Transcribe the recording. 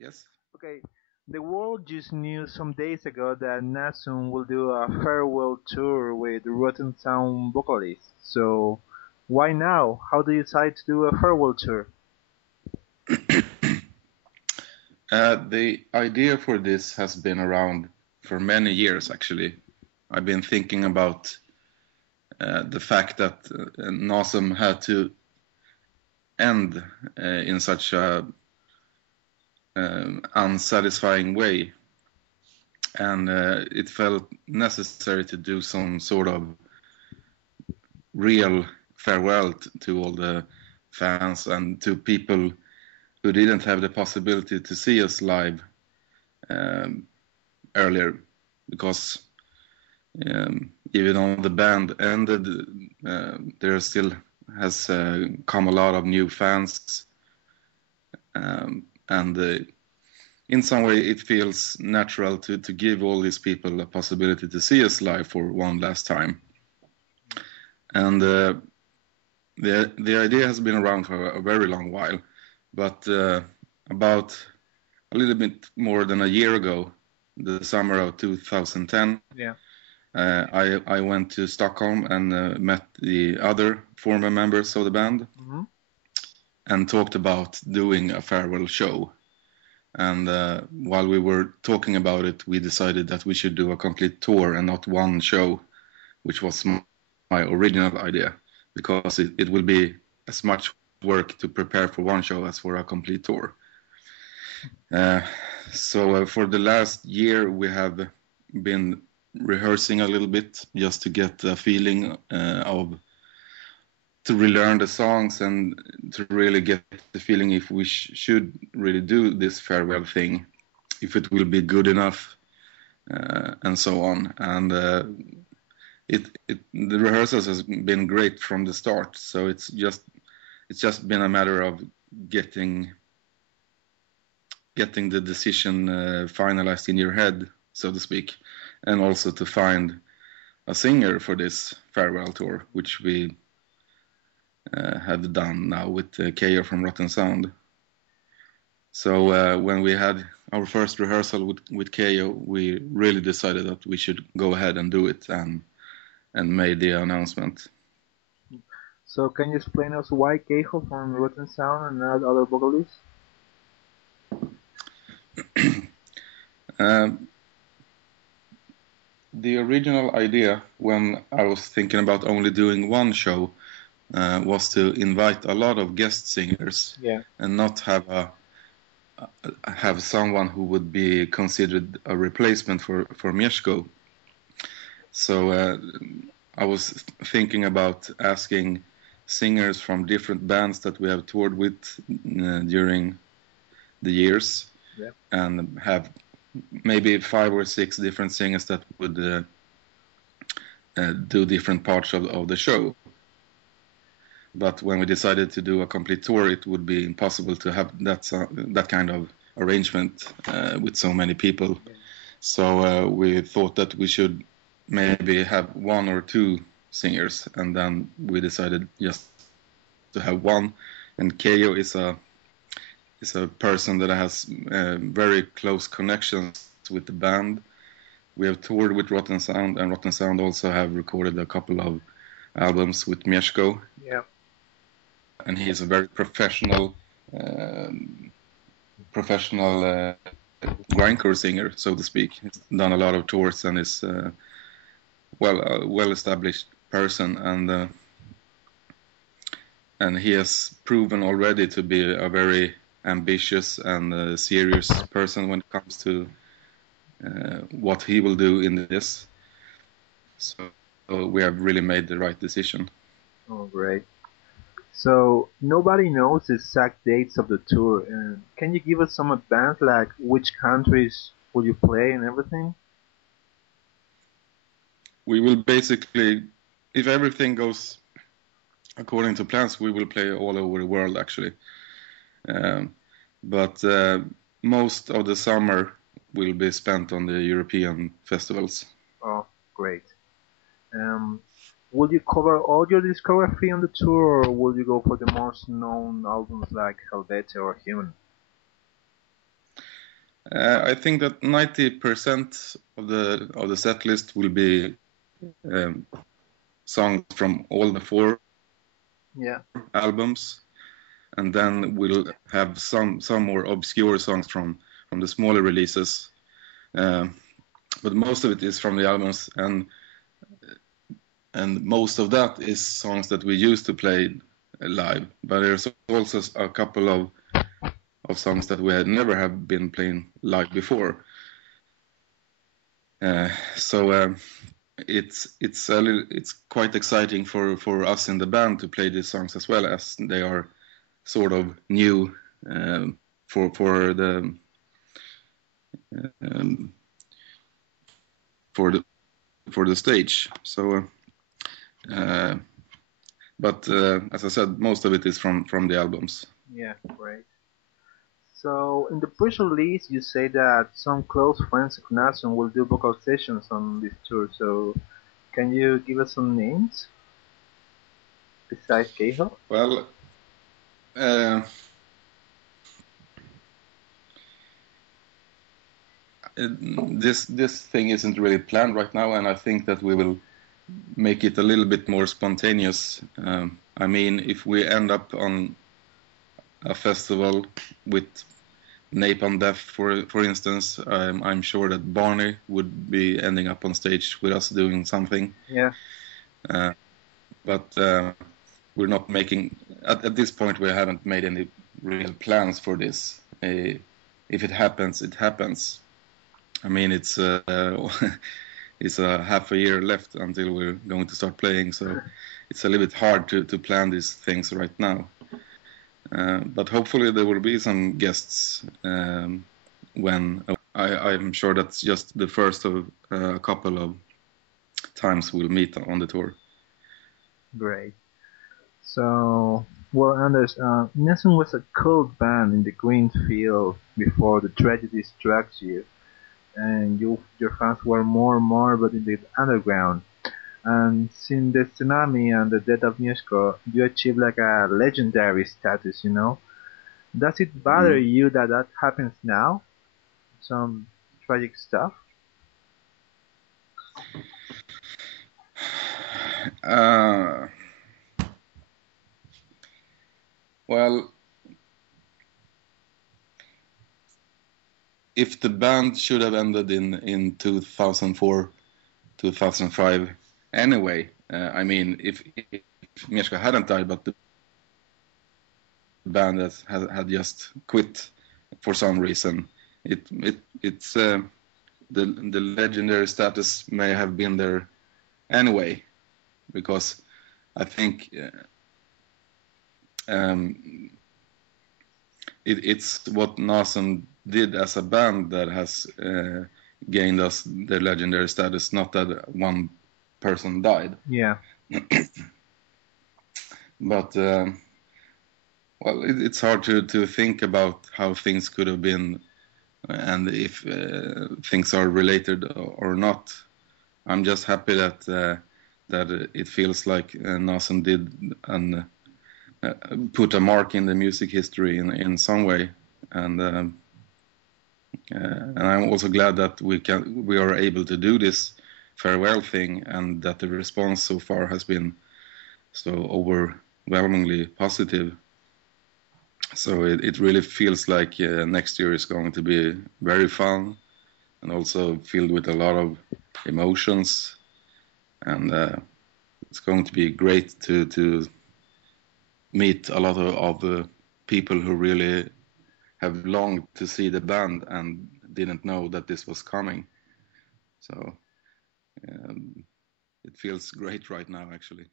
Yes. Okay, the world just knew some days ago that Nasum will do a farewell tour with Rotten Sound vocalists. So, why now? How do you decide to do a farewell tour? The idea for this has been around for many years, actually. I've been thinking about the fact that Nasum had to end in such a unsatisfying way, and it felt necessary to do some sort of real farewell to all the fans and to people who didn't have the possibility to see us live um, earlier, because even though the band ended, there still has come a lot of new fans, and in some way it feels natural to give all these people a possibility to see us live for one last time. And the idea has been around for a very long while, but about a little bit more than a year ago, the summer of 2010, Yeah. I went to Stockholm and met the other former members of the band Hmm. and talked about doing a farewell show. And while we were talking about it, we decided that we should do a complete tour and not one show, which was my original idea, because it will be as much work to prepare for one show as for a complete tour. So for the last year, we have been rehearsing a little bit just to get a feeling to relearn the songs and to really get the feeling if we should really do this farewell thing, if it will be good enough, and so on. And the rehearsals has been great from the start. So it's just been a matter of getting the decision finalized in your head, so to speak, and also to find a singer for this farewell tour, which we have done now with Keo from Rotten Sound. So when we had our first rehearsal with Keo, we really decided that we should go ahead and do it, and made the announcement. So, can you explain us why Keijo from Rotten Sound and not other vocalists? The original idea, when I was thinking about only doing one show, was to invite a lot of guest singers, Yeah. and not have someone who would be considered a replacement for Mieszko. So I was thinking about asking singers from different bands that we have toured with during the years, Yeah. and have maybe 5 or 6 different singers that would do different parts of the show. But when we decided to do a complete tour, it would be impossible to have that kind of arrangement with so many people. Yeah. So we thought that we should maybe have 1 or 2 singers, and then we decided just to have one. And Keo is a person that has very close connections with the band. We have toured with Rotten Sound, and Rotten Sound also have recorded a couple of albums with Mieszko. Yeah. And he is a very professional grindcore singer, so to speak. He's done a lot of tours and is well-established person, and he has proven already to be a very ambitious and serious person when it comes to what he will do in this. So we have really made the right decision. Oh, great. So nobody knows the exact dates of the tour. And can you give us some advance, like which countries will you play and everything? We will basically, if everything goes according to plans, we will play all over the world, actually. But most of the summer will be spent on the European festivals. Oh, great. Will you cover all your discography on the tour, or will you go for the most known albums like Helvete or Human? I think that 90% of the set list will be songs from all the 4 albums, and then we'll have some more obscure songs from the smaller releases. But most of it is from the albums, and most of that is songs that we used to play live. But there's also a couple of songs that we had never have been playing live before. So it's quite exciting for us in the band to play these songs as well, as they are sort of new for the stage. So but as I said, most of it is from the albums. Yeah, great. So in the press release, you say that some close friends of Nasum will do vocal sessions on this tour. So can you give us some names besides Keiho? Well, this thing isn't really planned right now, and I think that we will make it a little bit more spontaneous. I mean, if we end up on a festival with Napalm Death, for instance, I'm sure that Barney would be ending up on stage with us doing something. Yeah. But we're not making at this point. We haven't made any real plans for this. If it happens, it happens. I mean, it's it's a half a year left until we're going to start playing, so it's a little bit hard to plan these things right now. But hopefully there will be some guests when I'm sure that's just the first of a couple of times we'll meet on the tour. Great. So, well, Anders, Nasum was a cult band in the green field before the tragedy struck you, and your fans were more morbid in the underground. And since the tsunami and the death of Mieszko, you achieved like a legendary status, you know? Does it bother you that happens now? Some tragic stuff? Well, if the band should have ended in 2004, 2005 anyway, I mean, if Mieszko hadn't died, but the band had just quit for some reason, it's the legendary status may have been there anyway, because I think it's what Nasum did as a band that has gained us the legendary status, not that one person died. Yeah. But well, it's hard to think about how things could have been and if things are related or not. I'm just happy that it feels like Nasum did and put a mark in the music history in some way, and I'm also glad that we are able to do this farewell thing, and that the response so far has been so overwhelmingly positive. So it really feels like next year is going to be very fun and also filled with a lot of emotions, and it's going to be great to meet a lot of people who really have longed to see the band and didn't know that this was coming. So it feels great right now, actually.